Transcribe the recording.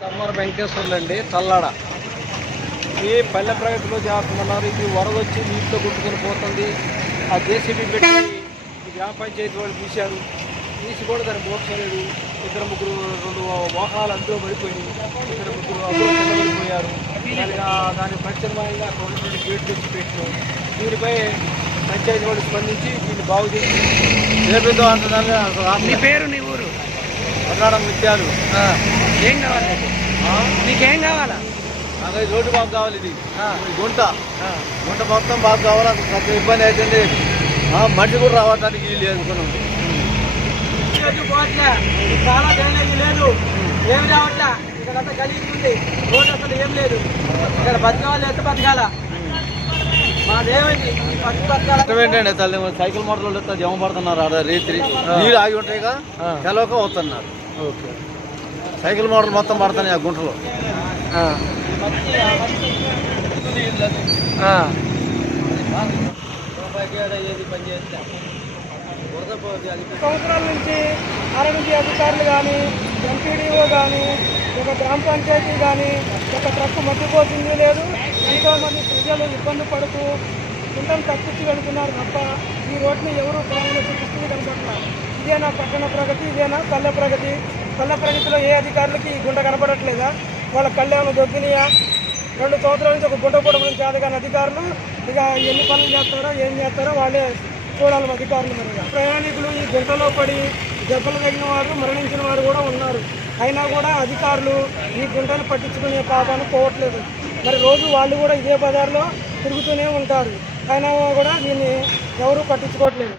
వెంకటేశ్వర్లు అండి తల్లాడ. ఈ పల్లె ప్రగతిలో చేస్తున్నారు ఇది వరద వచ్చి నీటితో కొట్టుకొని పోతుంది. ఆ జేసీబీ పెట్టి ఈ గ్రామ పంచాయతీ వాళ్ళు తీశారు తీసి కూడా దాన్ని మోక్షలేదు ఇద్దరు ముగ్గురు రెండు వాహనాలు అందులో పడిపోయినాయి. ఇద్దరు ముగ్గురు పడిపోయారు. దానికి ప్రత్యామ్నాయంగా అక్కడ ఉన్నటువంటి గేట్ తెచ్చి పెట్టినాం. దీనిపై పంచాయతీ వాళ్ళు స్పందించి దీన్ని బాగు చేసి అంటున్నారు నీ పేరు నీ ఊరు? కర్ణాటక ముత్యాలు ఏం కావాలి? నీకు? నీకేం కావాలా? నాకు రోడ్డు బాగా కావాలి ఇది. గుంట. గుంట మొత్తం బాగా కావాలి పెద్ద ఇబ్బంది అవుతుంది. మనిషి కూడా రావడానికి వీలు అనుకున్నాం. చాలా డ్రైనేజ్ లేదు. ఏమి రావట్లా. ఇక్కడ అంతా గలీజ్ ఉంది. రోడ్ అసలు ఏం లేదు. ఇక్కడ బతకాలి ఎంత బతకాల. ఏంటండి తల్లి సైకిల్ మోటార్లు జమ పడుతున్నారు ఆడ రీతి నీళ్ళు ఆగి ఉంటాయి కదా తెలవక వస్తున్నారు. ఓకే. సైకిల్ మోటార్లు మొత్తం పడుతున్నాయి ఆ గుంటలో. సంవత్సరాల నుంచి ఆరోగ్య అధికారులు కానీ ఎంపీడీఓ కానీ ఒక గ్రామ పంచాయతీ కానీ ఒక ట్రక్ మధ్యపోతుంది లేదు. ఎంతో మంది ప్రజలు ఇబ్బంది పడుతూ కుంటలు తప్పించి వెళ్తున్నారు తప్ప ఈ రోడ్ని ఎవరు ప్రాణంలో చూపిస్తుంది కనపడుతున్నారు ఇదేనా పట్టణ ప్రగతి ఇదేనా పల్లె ప్రగతి? పల్లె ప్రగతిలో ఏ అధికారులకి ఈ గుంట కనపడట్లేదా? వాళ్ళ కళ్యాణం దొబ్బినియా రెండు సంవత్సరాల నుంచి ఒక గుంట కూడా చేత కానీ అధికారులు ఇక ఎన్ని పనులు చేస్తారో ఏం చేస్తారో వాళ్ళే చూడాలి అధికారులు మరి ప్రయాణికులు ఈ గుంటలో పడి దెబ్బలు తగిన వారు మరణించిన వారు కూడా ఉన్నారు. అయినా కూడా అధికారులు ఈ గుంటను పట్టించుకునే పాపాన్ని పోవట్లేదు. మరి రోజు వాళ్ళు కూడా ఇదే బజార్లో తిరుగుతూనే ఉంటారు. అయినా కూడా దీన్ని ఎవరూ పట్టించుకోవట్లేదు.